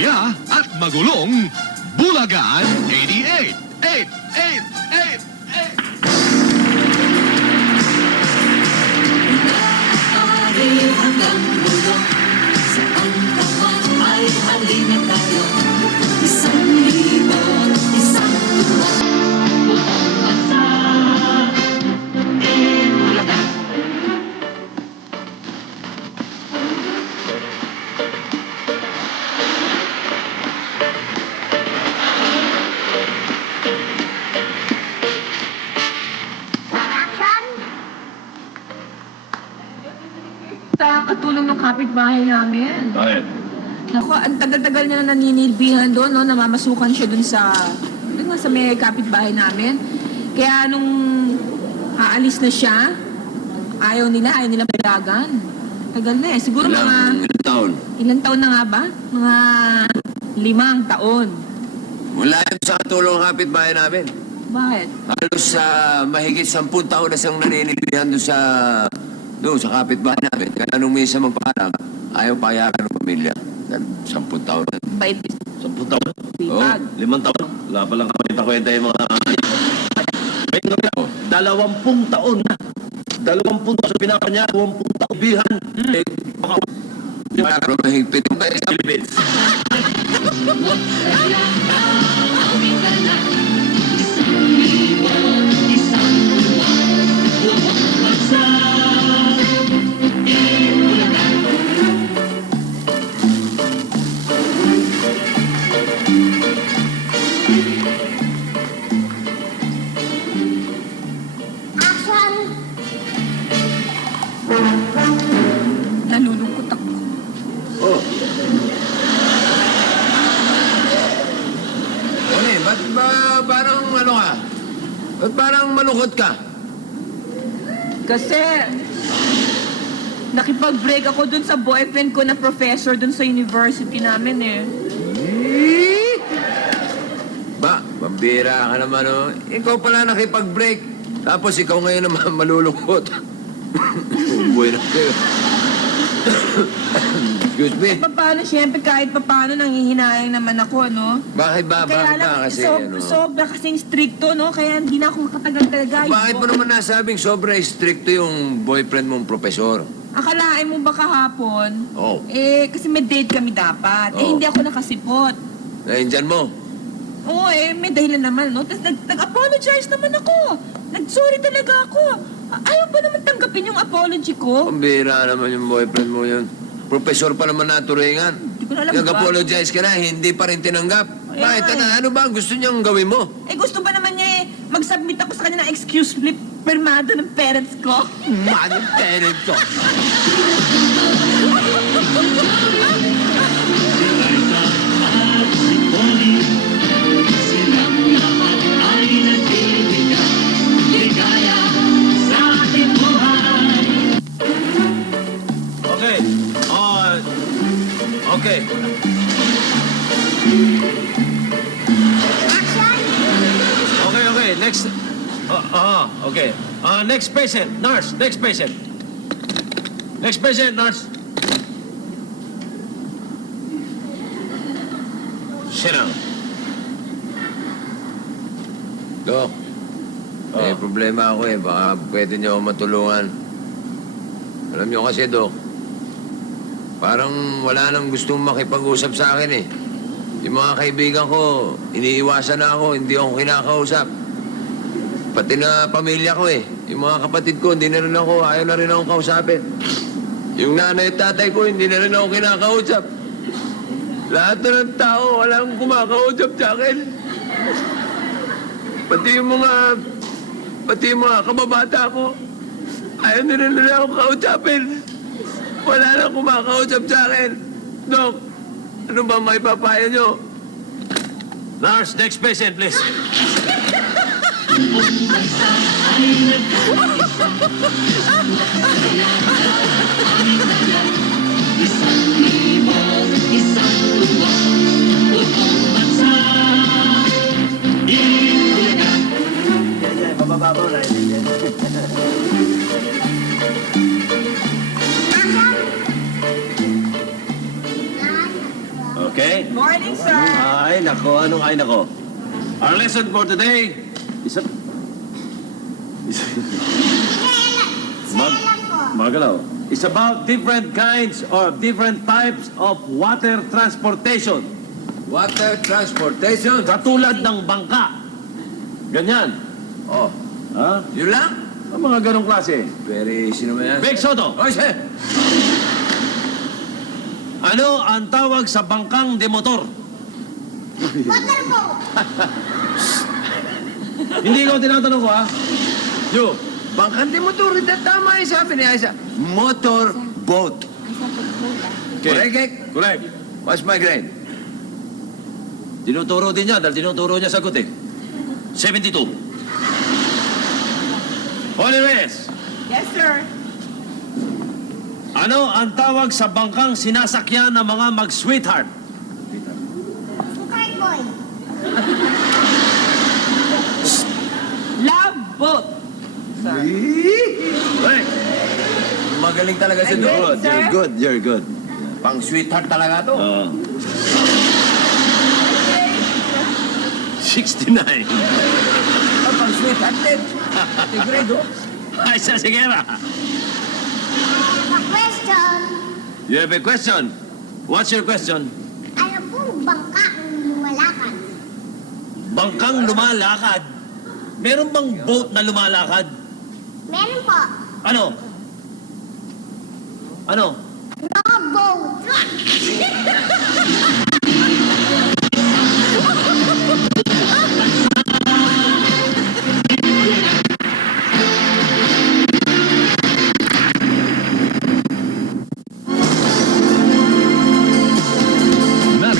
Masaya at magulong Bulagan 88. 8. Hanggang mundo, saan ka man ay halina tayo. 1,000, isang tuwa. Buong bansa, Bulagan. Sa katulong ng kapitbahay namin. Bakit? Naku, ang tagal-tagal niya na naninilbihan doon, no? Namamasukan siya doon nga sa may kapitbahay namin. Kaya nung aalis na siya, ayaw nila palagan. Tagal na eh. Siguro Ilang taon? ilang taon na nga ba? Mga 5 taon. Mula yun sa katulong ng kapitbahay namin. Bakit? Halos sa mahigit 10 taon na siyang naninilihan doon sa kapitbahay namin. Kaya nung minsan magpaalam, ayaw payagan ng pamilya. 10 taon na. Bait 10 taon? pipag. 5 taon? Wala palang kwenta yung mga... May nga, 20 taon na. 20 taon sa pinaka niya, 20 taon bihan. Eh, baka... Pero mahigpit yung kayo sa Philippines. Isang tuwa. Buong bansa, Bulagan. Nalulungkot ako. Oh. Ano ba't ba parang ano ka? Ba't parang malungkot ka? Kasi nakipag-break ako dun sa boyfriend ko na professor dun sa university namin eh. Mambira ka naman, oh. Ikaw pala nakipag-break. Tapos ikaw ngayon naman malulungkot. Buhay na kayo. Excuse me. Paano, siyempre kahit paano nanghihinayang naman ako, no? Bakit ba? Kaya Bakit ba lang, kasi, sobra kasing stricto, no? Kaya hindi na ako makatagal talaga. Bakit mo naman nasabing sobra stricto yung boyfriend mong profesor? Akalain mo ba kahapon? Oh. Eh, kasi may date kami dapat. Eh, Oh. hindi ako nakasipot. Naiindiyan mo? Oo, eh, may dahilan naman, no? Tapos nag-apologize naman ako. Nag-sorry talaga ako. Ayaw ba naman tanggapin yung apology ko? Pambira naman yung boyfriend mo yun. Profesor pa naman naturingan. Hindi ko na alam ba? Nag-apologize ka na, hindi pa rin tinanggap. Ayan Bakit nga eh. ano ba ang gusto niyang gawin mo? Eh, gusto ba naman niya eh, mag-submit ako sa kanya ng excuse slip permado ng parents ko? Manong parent ko. Silang lahat ay nagbibigay ligaya sa ating buhay. Okay. Okay. Okay. Next. Okay. Next patient. Nurse. Next patient. Next patient, nurse. Sit down. Dok, may problema ako eh. Baka pwede niyo ako matulungan. Alam niyo kasi, Dok, parang wala nang gustong makipag-usap sa akin eh. Yung mga kaibigan ko, iniiwasan na ako, hindi ako kinakausap. Pati na pamilya ko eh. Yung mga kapatid ko, hindi na rin ako, ayaw na rin akong kausapin. Yung nanay at tatay ko, hindi na rin ako kinakausap. Lahat na ng tao, walang kumakausap sa akin. Pati yung mga kababata ko, ayaw na rin nila akong kausapin. Wala nang kumakausap sa akin. Dok, ano ba may papaya nyo? Nurse, next patient, please. Buong bansa ay nagkaisa. Aming dala. 1,000, isang tuwa. Buong bansa, Bulagan. Bababa na. Okay. Morning! sir. Ay, nako. Anong ay, nako? Our lesson for today is a... Magalaw. It's about different kinds or different types of water transportation. Water transportation. Katulad ng bangka. Ganyan. Oh, Ha? yun lang? Ang mga ganong klase. Very, sino ba yan? Big Soto, Oh, sir. ano ang tawag sa bangkang demotor? Motorboat. Hindi ko tinatanong ko, ha? You. Bangkante motor, tama yung sabi ni Aisa. Motor boat. Correct, eh? Correct. What's my grade? Tinuturo din niya dahil tinuturo niya sagot eh. 72. Holy Reyes, Yes, sir. ano ang tawag sa bangkang sinasakyan ng mga mag-sweetheart? Sukay boy. Love boat. Sir. Correct. Magaling talaga si Ay, Doc. good, sir. You're good. Pang sweetheart talaga to. 69. Ah, pang sweetheart din. Ate grade, oh. Ay, sa Sigera. A question. You have a question? What's your question? Ano pong bangka ang lumalakad? Bangkang lumalakad. Meron bang boat na lumalakad? Meron po. Ano? Ano? Rowboat.